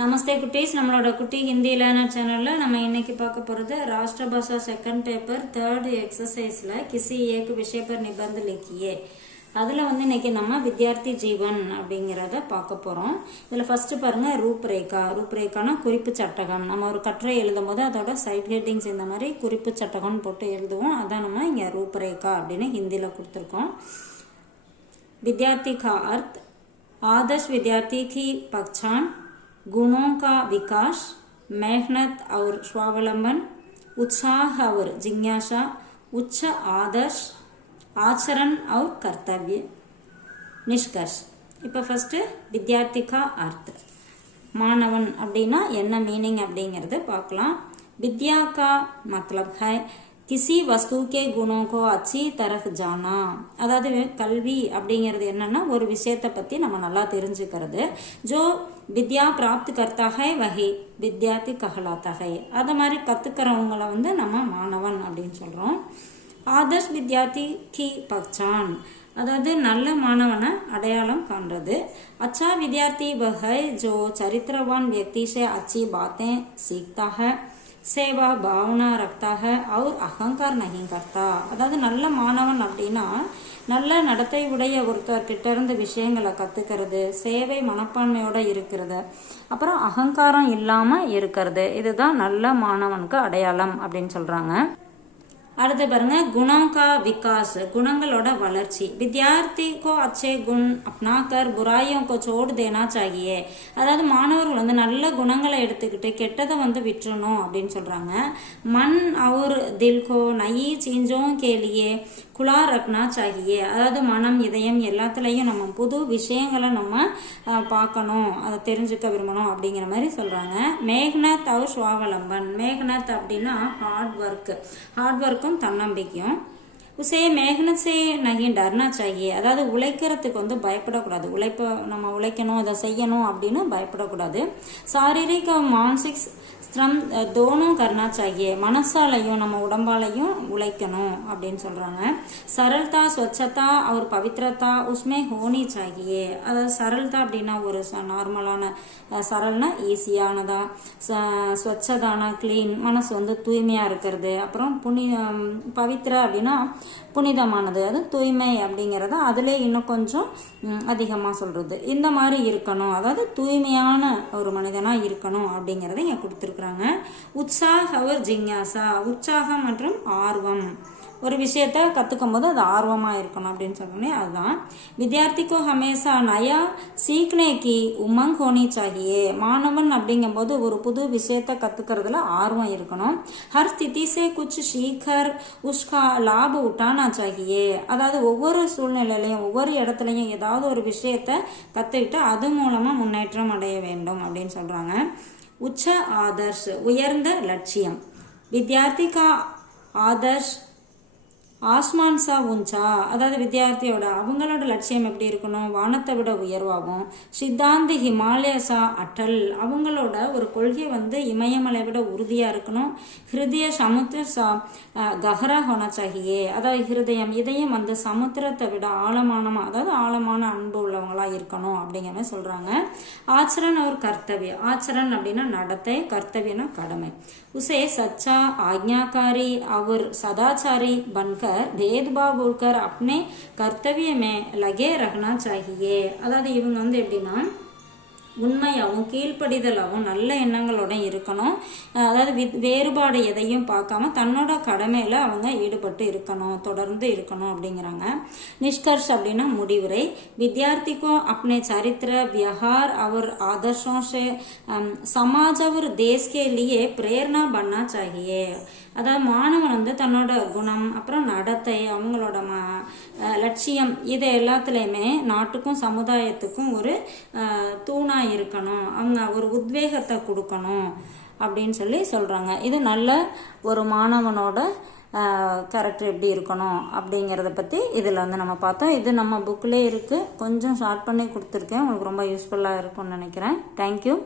நமஸ்தே குட்டீஸ், நம்மளோட குட்டி ஹிந்தி லேர்னர் சேனல்ல நம்ம இன்னைக்கு பார்க்க போறது ராஷ்டிர பாஷா செகண்ட் பேப்பர் தேர்ட் எக்ஸசைஸ்ல கிசி ஏக் விஷய பர் நிபந்த் லிக்கியே. அதுல இன்னைக்கு நம்ம வித்யார்த்தி ஜீவன் அப்படிங்கிறத பார்க்க போறோம். இதுல ஃபர்ஸ்ட் பாருங்க ரூப்ரேகா. ரூப்ரேகானா குறிப்பு சட்டகம். நம்ம ஒரு கட்டுரை எழுதும் போது அதோட சைட் ஹெட்டிங்ஸ் இந்த மாதிரி குறிப்பு சட்டகம் போட்டு எழுதுவோம். அதான் நம்ம இங்க ரூப்ரேகா அப்படின்னு ஹிந்தில கொடுத்துருக்கோம். विद्यार्थी का अर्थ आदर्श विद्यार्थी की पहचान, गुणों का विकास, मेहनत और स्वावलंबन, उत्साह और जिज्ञासा, उच्च आदर्श, आचरण और कर्तव्य. निष्कर्ष. இப்போ ஃபர்ஸ்ட் विद्यार्थी का अर्थ, மாணவன் அப்படின்னா என்ன மீனிங் அப்படிங்கறது பார்க்கலாம். विद्या का मतलब है किसी वस्तु के गुणों को अच्छी तरह जाना. அதாவது கல்வி அப்படிங்கிறது என்னன்னா ஒரு விஷயத்தை பத்தி நம்ம நல்லா தெரிஞ்சுக்கிறது. जो विद्या प्राप्त करता है वही विद्यार्थी कहलाता है. அத மாதிரி கத்துக்கிறவங்கள நம்ம மாணவன் அப்படின்னு சொல்றோம். ஆதர்ஷ் வித்யார்த்தி की पहचान, அதாவது நல்ல மாணவனை அடையாளம் காண்றது. अच्छा विद्यार्थी वह है जो चरित्रवान व्यक्ति से अच्छी बातें सीखता है, சேவா பாவனா ரக்தா ஹை और அகங்கார் நஹி கர்த்தா. அதாவது நல்ல மாணவன் அப்படின்னா நல்ல நடத்தை உடைய ஒருத்தர் கிட்ட இருந்து விஷயங்களை கத்துக்கிறது, சேவை மனப்பான்மையோட இருக்கிறது, அப்புறம் அகங்காரம் இல்லாம இருக்கிறது. இதுதான் நல்ல மாணவனுக்கு அடையாளம் அப்படின்னு சொல்றாங்க. அடுத்து பாருங்க गुणों का विकास, गुणங்களோட வளர்ச்சி. विद्यार्थी को अच्छे गुण अपनाकर बुराइयों को छोड़ देना चाहिए. அதாவது மாணவர்கள் நல்ல குணங்களை எடுத்துக்கிட்டு கெட்டதை விட்டுறணும் அப்படின்னு சொல்றாங்க. मन और दिल को नई चीजों के लिए खुला रखना चाहिए. அதாவது மனம் இதயம் எல்லாத்துலயும் நம்ம புது விஷயங்களை நம்ம பார்க்கணும், அதை தெரிஞ்சுக்க விரும்பணும் அப்படிங்கிற மாதிரி சொல்றாங்க. மேகனத் और स्वावलंबन. மேகனத் அப்படின்னா ஹார்ட் ஒர்க்கும் தன்னம்பிக்கையும். உசே மேகனத் சே நஹி டர்னா சாஹியே. அதாவது உழைக்கிறதுக்கு பயப்படக்கூடாது. நம்ம உழைக்கணும், அதை செய்யணும் அப்படின்னு பயப்படக்கூடாது. சாரீரிக் மானசிக் ஸ்ரம் தோனும் கர்னா சாஹியே. மனசாலையும் நம்ம உடம்பாலையும் உழைக்கணும் அப்படின்னு சொல்றாங்க. சரல்தா ஸ்வச்சதா और பவித்ரதா உஸ்மே ஹோனி சாஹியே. அதாவது சரல்தா அப்படின்னா ஒரு நார்மலான, சரல்னா ஈஸியானதா, ஸ்வச்சதானா கிளீன், மனசு தூய்மையா இருக்கிறது, அப்புறம் பவித்ர அப்படின்னா புனிதமானது, அது தூய்மை அப்படிங்கறத அதுல இன்னும் கொஞ்சம் அதிகமா சொல்றது. இந்த மாதிரி இருக்கணும், அதாவது தூய்மையான ஒரு மனிதனா இருக்கணும் அப்படிங்கறத இங்க கொடுத்திருக்கிறாங்க. உற்சாக और जिज्ञासा, உற்சாகம் மற்றும் ஆர்வம். ஒரு விஷயத்த கத்துக்கும் போது அது ஆர்வமா இருக்கணும் அப்படின்னு சொன்னோன்னே அதுதான். विद्यार्थी को हमेशा नया सीखने की उमंग होनी चाहिए. மாணவன் அப்படிங்கும் போது ஒரு புது விஷயத்த கத்துக்கிறதுல ஆர்வம் இருக்கணும். हर स्थिति से कुछ सीखकर उसका लाभ उठाना चाहिए. அதாவது ஒவ்வொரு சூழ்நிலையிலையும் ஒவ்வொரு இடத்துலையும் ஏதாவது ஒரு விஷயத்த கத்துக்கிட்டு அது மூலமா முன்னேற்றம் அடைய வேண்டும் அப்படின்னு சொல்றாங்க. உச்ச ஆதர்ஷ், உயர்ந்த லட்சியம். विद्यार्थी का आदर्श ஆஸ்மான் சா உஞ்சா. அதாவது வித்யார்த்தியோட அவங்களோட லட்சியம் எப்படி இருக்கணும், வானத்தை விட உயர்வாகும். சித்தாந்தி ஹிமாலயசா அட்டல், அவங்களோட ஒரு கொள்கை இமயமலை விட உறுதியா இருக்கணும். ஹிருதய சமுத்திர சா கஹரா ஹோனா சாஹியே. அதாவது ஹிருதயம் இதயம் சமுத்திரத்தை விட ஆழமானமா, அதாவது ஆழமான அன்பு உள்ளவங்களா இருக்கணும் அப்படிங்கிற மாதிரி சொல்றாங்க. ஆச்சரன் ஒரு கர்த்தவிய. ஆச்சரன் அப்படின்னா நடத்தை, கர்த்தவியனா கடமை. உசே சச்சா ஆக்ஞாகாரி और सदाचारी बनकर भेदभाव बोलकर अपने कर्तव्य में लगे रहना चाहिए. அதாவது இவங்க எப்படின்னா உண்மையாகவும் கீழ்ப்படிதலாகவும் நல்ல எண்ணங்களோட இருக்கணும். அதாவது வேறுபாடு எதையும் பார்க்காம தன்னோட கடமையில அவங்க ஈடுபட்டு இருக்கணும், தொடர்ந்து இருக்கணும் அப்படிங்கிறாங்க. நிஷ்கர்ஷ் அப்படின்னா முடிவுரை. வித்யார்த்திக்கோ अपने चरित्र व्यवहार और आदर्शों से समाज और देश के लिए प्रेरणा बनना चाहिए. அதாவது மாணவன் தன்னோட குணம், அப்புறம் நடத்தை, அவங்களோட லட்சியம், இது எல்லாத்துலயுமே நாட்டுக்கும் சமுதாயத்துக்கும் ஒரு தூணா இருக்கணும், அவங்க ஒரு உத்வேகத்தை கொடுக்கணும் அப்படின்னு சொல்றாங்க. இது நல்ல ஒரு மாணவனோட கேரக்டர் எப்படி இருக்கணும் அப்படிங்கறத பத்தி இதுல நம்ம பார்த்தோம். இது நம்ம புக்லயே இருக்கு, கொஞ்சம் ஷார்ட் பண்ணி கொடுத்துருக்கேன், உங்களுக்கு ரொம்ப யூஸ்ஃபுல்லா இருக்கும்னு நினைக்கிறேன். தேங்க்யூ.